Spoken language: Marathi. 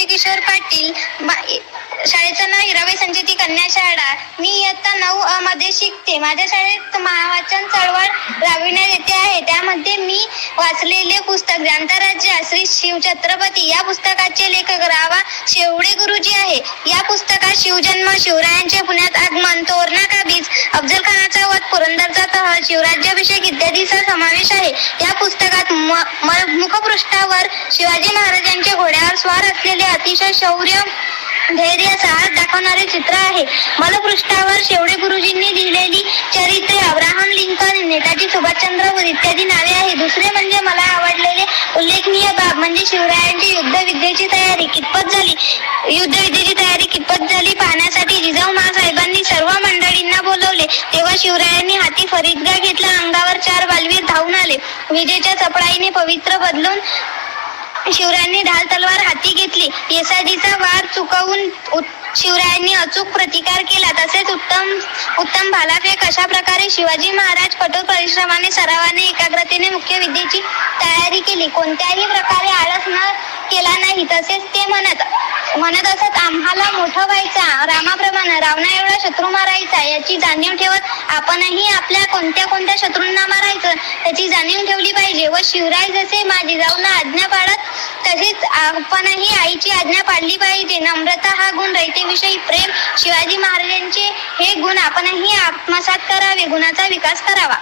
संजय किशोर पाटील शाळेचं नाव हिराबाई संचेती कन्या शाळा. मी इयत्ता नऊ अ मध्ये शिकते. माझ्या शाळेत महावाचन चळवळ राबविण्यात येते आहे. त्यामध्ये मी वाचलेले पुस्तक ग्रंथराज्य श्री शिवछत्रपती. या पुस्तकाचे लेखक रावा शेवडे गुरुजी आहे. या पुस्तकात शिवजन्म शिवरायांचे पुण्यात आगमन तोरणा काबीज अफजल खानाचा वध पुरंदरचा तह शिवराज्याभिषेक इत्यादीचा समावेश आहे. या पुस्तकात मुखपृष्ठावर शिवाजी महाराजांच्या घोड्यावर स्वार असलेले अतिशय शौर्य धैर्य साहस दाखवणारे चित्र आहे. मलपृष्ठावर शेवडे गुरुजींनी लिहिलेली चरित्रे अब्राहम लिंकन नेताजी सुभाषचंद्र बोस इत्यादी नावे आहे दुसरे म्हणजे मला आवडलेले उल्लेखनीय बाब म्हणजे शिवरायांची युद्धविद्येची तयारी कितपत झाली युद्धविद्येची तयारी कितपत झाली पाहण्या तेव्हा शिवरायांनी हाती फरीदगा घेतला. अंगावर चार बालवीर धावून आले. विजेच्या चपळाईने पवित्र बदलून शिवरायांनी ढाल तलवार हाती घेतली. येसाजीचा वार चुकवून शिवरायांनी अचूक प्रतिकार केला. तसेच उत्तम उत्तम भालाफेक अशा प्रकारे शिवाजी महाराज कठोर परिश्रमाने सरावाने एकाग्रतेने मुख्य विद्येची तयारी केली. कोणत्याही प्रकारे आळस न केला नाही. तसेच ते म्हणत म्हणत असत आम्हाला मोठं व्हायचा रामाप्रमाणे रावणा शत्रू मारायचा याची जाणीव ठेवत आपणही आपल्या कोणत्या कोणत्या शत्रूंना मारायचं त्याची जाणीव ठेवली पाहिजे. व शिवराय जसे माझी जाऊन आज्ञा पाळत तसेच आपणही आईची आज्ञा पाळली पाहिजे. नम्रता हा गुण रयतेविषयी प्रेम. शिवाजी महाराजांचे हे गुण आपणही आत्मसात करावे गुणाचा विकास करावा.